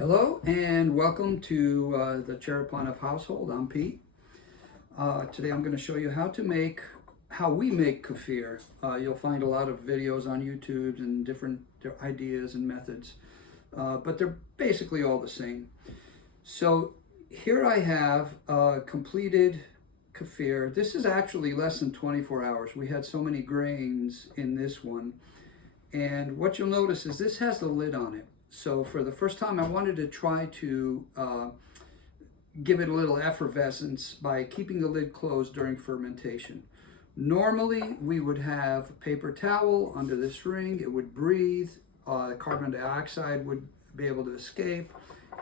Hello and welcome to the Cherepanov household. I'm Pete. Today I'm going to show you how we make kefir. You'll find a lot of videos on YouTube and different ideas and methods, but they're basically all the same. So here I have completed kefir. This is actually less than 24 hours. We had so many grains in this one. And what you'll notice is this has the lid on it. So for the first time, I wanted to try to give it a little effervescence by keeping the lid closed during fermentation. Normally, we would have a paper towel under this ring. It would breathe, carbon dioxide would be able to escape,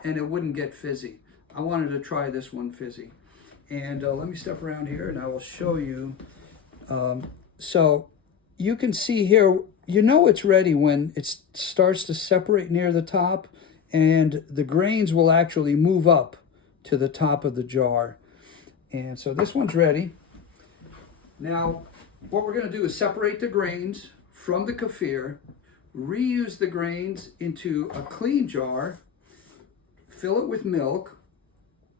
and it wouldn't get fizzy. I wanted to try this one fizzy. And let me step around here and I will show you. So you can see here, you know it's ready when it starts to separate near the top, and the grains will actually move up to the top of the jar. And so this one's ready. Now, what we're going to do is separate the grains from the kefir, reuse the grains into a clean jar, fill it with milk,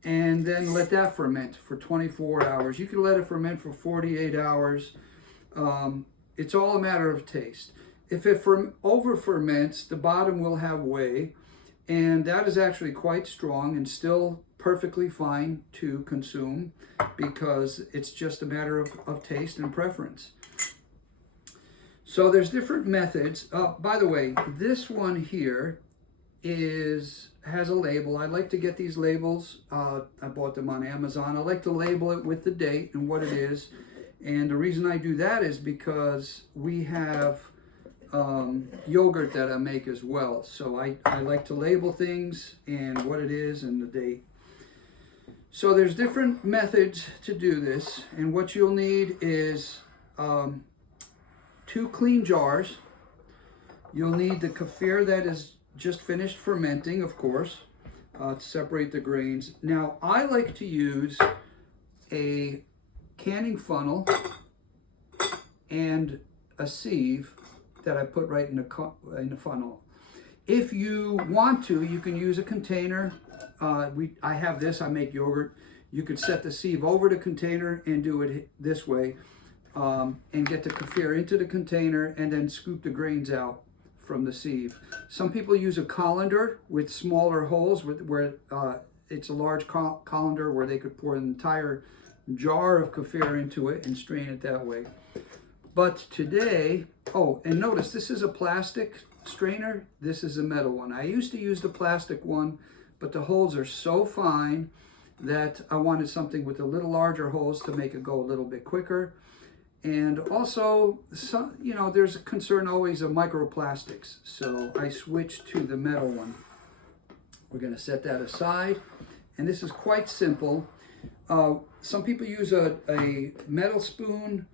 and then let that ferment for 24 hours. You can let it ferment for 48 hours. It's all a matter of taste. If it over ferments, the bottom will have whey, and that is actually quite strong and still perfectly fine to consume because it's just a matter of taste and preference. So there's different methods. By the way, this one here has a label. I like to get these labels. I bought them on Amazon. I like to label it with the date and what it is. And the reason I do that is because we have yogurt that I make as well. So I like to label things and what it is and the date. So there's different methods to do this. And what you'll need is 2 clean jars. You'll need the kefir that is just finished fermenting, of course, to separate the grains. Now, I like to use a canning funnel and a sieve that I put right in the funnel. If you want to, you can use a container. I have this, I make yogurt. You could set the sieve over the container and do it this way, and get the kefir into the container and then scoop the grains out from the sieve. Some people use a colander with smaller holes where it's a large colander where they could pour an entire jar of kefir into it and strain it that way. But today, oh, and notice this is a plastic strainer. This is a metal one. I used to use the plastic one, but the holes are so fine that I wanted something with a little larger holes to make it go a little bit quicker. And also, there's a concern always of microplastics. So I switched to the metal one. We're going to set that aside. And this is quite simple. Some people use a metal spoon.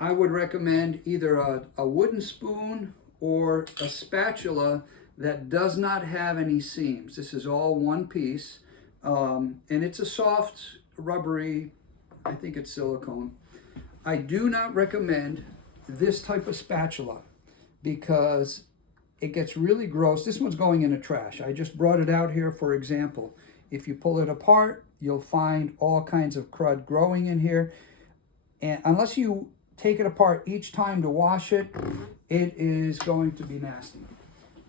I would recommend either a wooden spoon or a spatula that does not have any seams. This is all one piece. And it's a soft, rubbery, I think it's silicone. I do not recommend this type of spatula because it gets really gross. This one's going in the trash. I just brought it out here for example. If you pull it apart, you'll find all kinds of crud growing in here. And unless you take it apart each time to wash it, it is going to be nasty.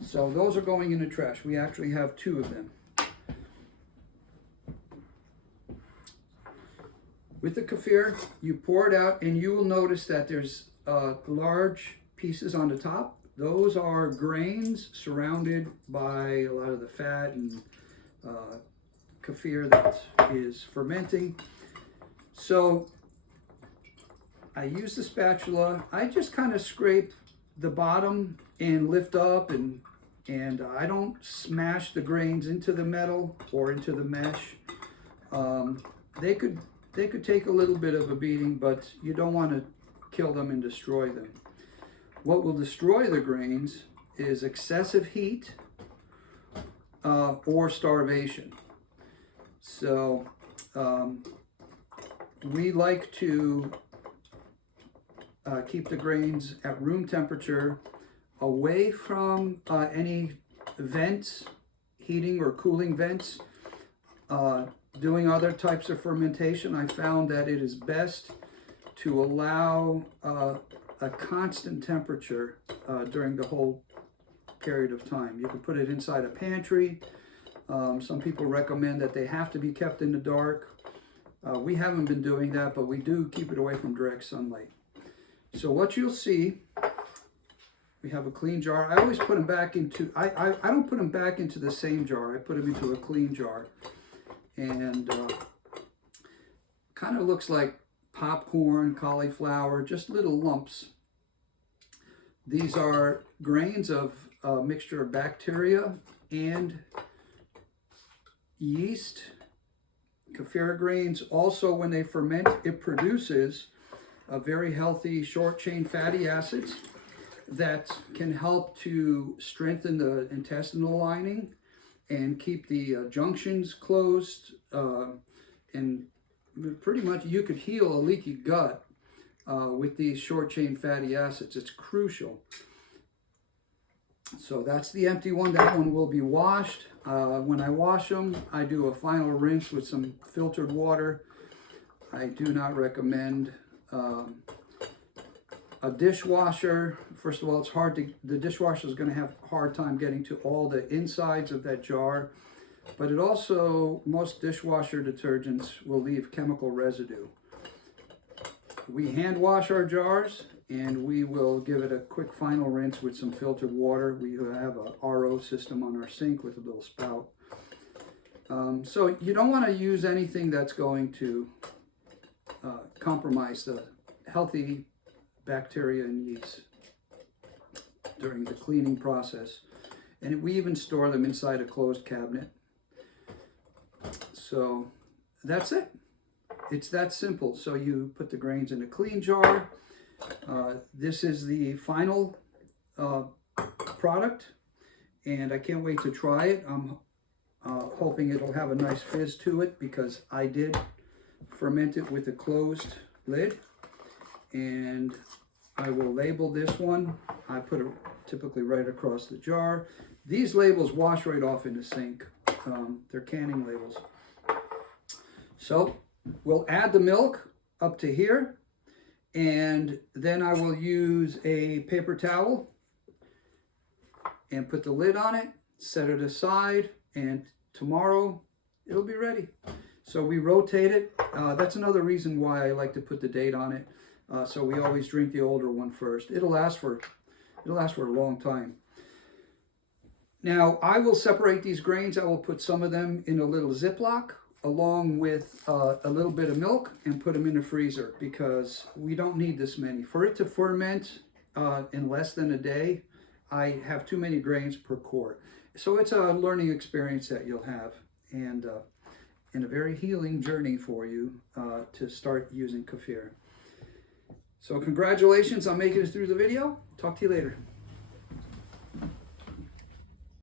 So those are going in the trash. We actually have 2 of them. With the kefir, you pour it out and you will notice that there's large pieces on the top. Those are grains surrounded by a lot of the fat and kefir that is fermenting. So I use the spatula. I just kind of scrape the bottom and lift up, and I don't smash the grains into the metal or into the mesh. They could take a little bit of a beating, but you don't want to kill them and destroy them. What will destroy the grains is excessive heat or starvation. So we like to keep the grains at room temperature, away from any vents, heating or cooling vents, doing other types of fermentation, I found that it is best to allow a constant temperature during the whole period of time. You can put it inside a pantry. Some people recommend that they have to be kept in the dark. We haven't been doing that, but we do keep it away from direct sunlight. So what you'll see, we have a clean jar. I always put them back into, I don't put them back into the same jar. I put them into a clean jar. And kind of looks like popcorn, cauliflower, just little lumps. These are grains of a mixture of bacteria and yeast. Kefir grains, also when they ferment, it produces a very healthy short-chain fatty acids that can help to strengthen the intestinal lining and keep the junctions closed, and pretty much you could heal a leaky gut with these short-chain fatty acids. It's crucial. So that's the empty one. That one will be washed. When I wash them, I do a final rinse with some filtered water. I do not recommend a dishwasher. First of all, it's hard to, the dishwasher is going to have a hard time getting to all the insides of that jar. But it also, most dishwasher detergents will leave chemical residue. We hand wash our jars, and we will give it a quick final rinse with some filtered water. We have a RO system on our sink with a little spout. So you don't want to use anything that's going to compromise the healthy bacteria and yeast during the cleaning process. And we even store them inside a closed cabinet. So that's it. It's that simple. So you put the grains in a clean jar. This is the final product, and I can't wait to try it. I'm hoping it'll have a nice fizz to it because I did ferment it with a closed lid. And I will label this one. I put it typically right across the jar. These labels wash right off in the sink. They're canning labels. So we'll add the milk up to here, and then I will use a paper towel and put the lid on it, set it aside, and tomorrow it'll be ready. So we rotate it. That's another reason why I like to put the date on it. So we always drink the older one first. It'll last for a long time. Now I will separate these grains. I will put some of them in a little Ziploc along with a little bit of milk and put them in the freezer because we don't need this many. For it to ferment in less than a day, I have too many grains per quart. So it's a learning experience that you'll have, and a very healing journey for you to start using kefir. So congratulations on making it through the video. Talk to you later.